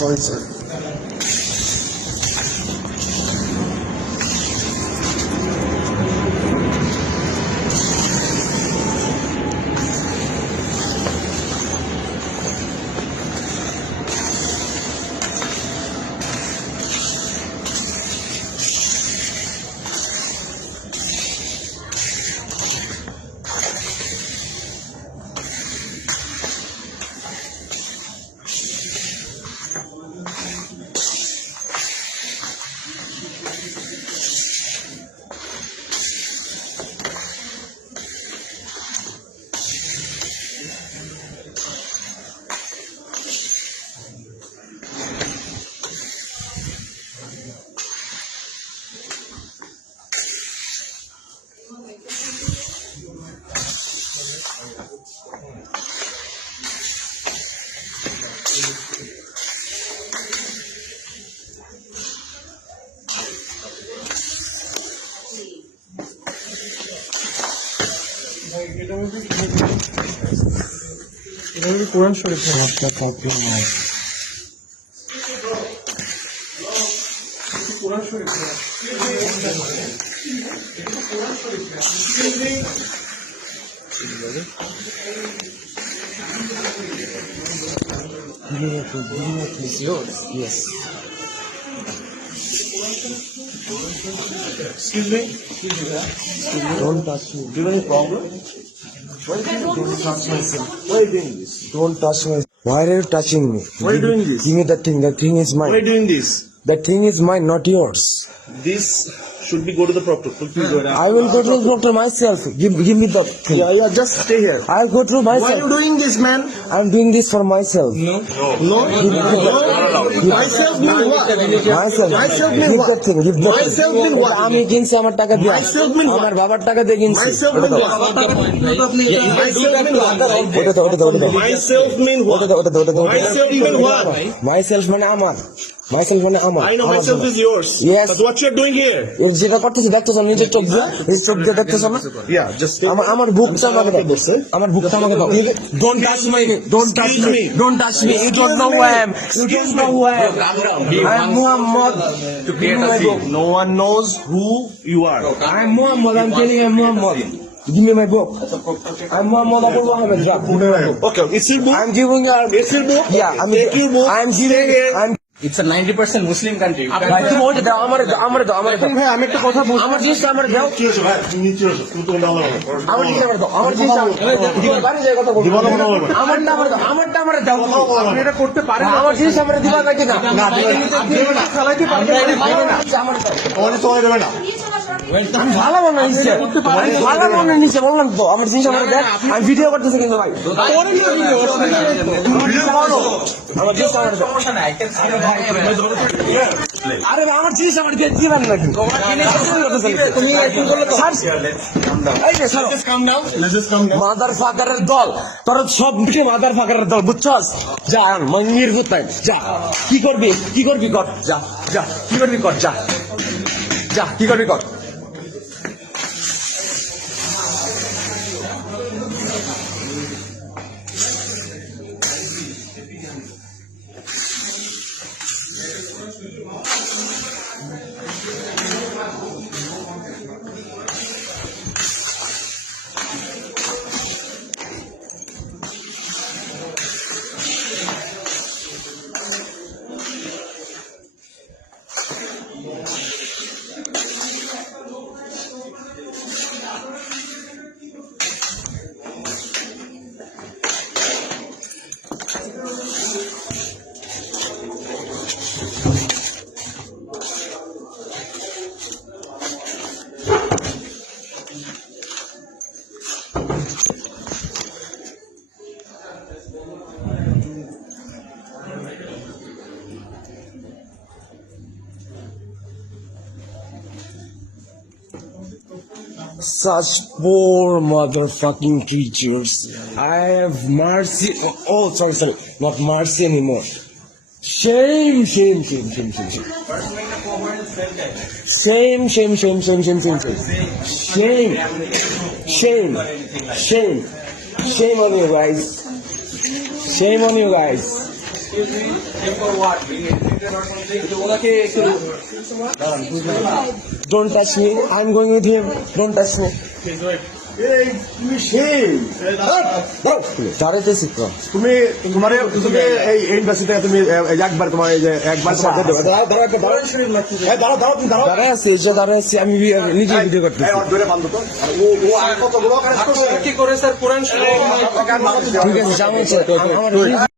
Sorry, sir. Quran Sharif Quran Sharif It's yours. Yes. Excuse me. Don't touch me. Do you have any problem? Why don't touch myself? Why are you doing this? Don't touch my. Why are you touching me? Why are you doing this? Give me that thing. That thing is Why are you mine. doing this? That thing is mine, not yours. This should be go to the proctor. Please go ahead. I will go to the doctor myself. Give me the thing. Yeah, just stay here. I'll go to Why are you myself. doing this, man? I'm doing this for myself. No. Myself mean what? Myself. Myself mean Give what? that thing. Give that Myself thing. mean what? আমি কিনছি আমার টাকা দিয়ে। Myself mean what? আমার বাবার টাকা দিয়ে কিনছি। Myself mean what? Myself mean what? ওটা দাও, ওটা দাও, ওটা দাও। Myself mean what? ওটা দাও, ওটা দাও, ওটা দাও। Myself mean what? Myself মানে আমার। Myself মানে আমার। I know আমার myself জন্য। is yours. Yes. But what you're doing here? এর যেটা করতেছি দেখতেছো নিজের চোখ দিয়ে, নিজের চোখ দিয়ে দেখতেছো না? Yeah, just আমার বুকটা আমাকে দাও। আমার বুকটা আমাকে দাও। Don't touch me. Don't touch Excuse me. me. Don't touch me. You don't know who I am. You don't know who I am. I am Muhammad. Give me my book. no one knows who you are. I am Muhammad. I'm telling you, I'm Muhammad. Give me my book. I'm Muhammad Abu Muhammad. Okay, it's your book. I'm giving you. It's your book. Yeah, I'm. Take your book. I'm giving. Stay here. I'm. It's a 90% Muslim country. ভাই তুমি ওইটা দাও, আমারে দাও, আমারে দাও, আমারে দাও। ভাই আমি একটা কথা বলছি। আমার জিনিসটা আমারে দাও। কি হয়েছে ভাই? তুমি নিচে এসো। তুমি তো ভালো হবে। আমার জিনিসটা আমারে দাও। আমার জিনিসটা দিবা বাড়ি যায় কথা বলবো। দিবা না কথা বলবো। আমারটা আমারে দাও। আমারটা আমারে দাও। আপনি এটা করতে পারেন না। আমার জিনিস আমারে দিবা নাকি না? না, দিবে না। চালাইতে পারবে না। দিবে না। আমারে দাও। তোমার চলাই দেবে না। আমি ভালো মনে নিচ্ছে, আমি ভালো মনে নিচ্ছে বললাম তো। আমার জিনিস আমারে দেখ। আমি ভিডিও করতেছি কিন্তু ভাই। পরে নিয়ে ভিডিও করো। ভিডিও করো। আমার জিনিস আমারে দাও। আরে ভাই, আমার জিনিস আমার দিয়ে দিবেন নাকি? তুমি একটু বললে তো এই যে ছাড়ো। Just calm down. Let's just calm down. মাদার ফাকারের দল, তোরা সব মিটে মাদার ফাকারের দল, বুঝছস? যা মঙ্গির ভূতাই, যা কি করবি, কি করবি কর, যা যা কি করবি কর, যা যা কি করবি কর। Such poor motherfucking creatures. I have mercy. Oh, sorry. Not mercy anymore. Shame. Shame. Shame on you guys. Excuse me, came for what? Being educated or something? তো ওনাকে একটু Don't touch me. I'm going with him. Don't touch me. please wait. এই তুমি সেই দাঁড়াইতেছি তো। তুমি তোমার তুমি এই ইউনিভার্সিটি তুমি একবার তোমার এই যে একবার তোমার দেবে দাঁড়াও দাঁড়াও একটা দাঁড়াও এই দাঁড়াও দাঁড়াও তুমি দাঁড়াও দাঁড়ায় আছি, এই যে দাঁড়ায় আছি, আমি নিজে ভিডিও করতেছি। এই ধরে বান্ধ তো আর ও আর কত বড় কাজ করছে কি করে স্যার কোরআন শরীফ ঠিক আছে, যেমন আমার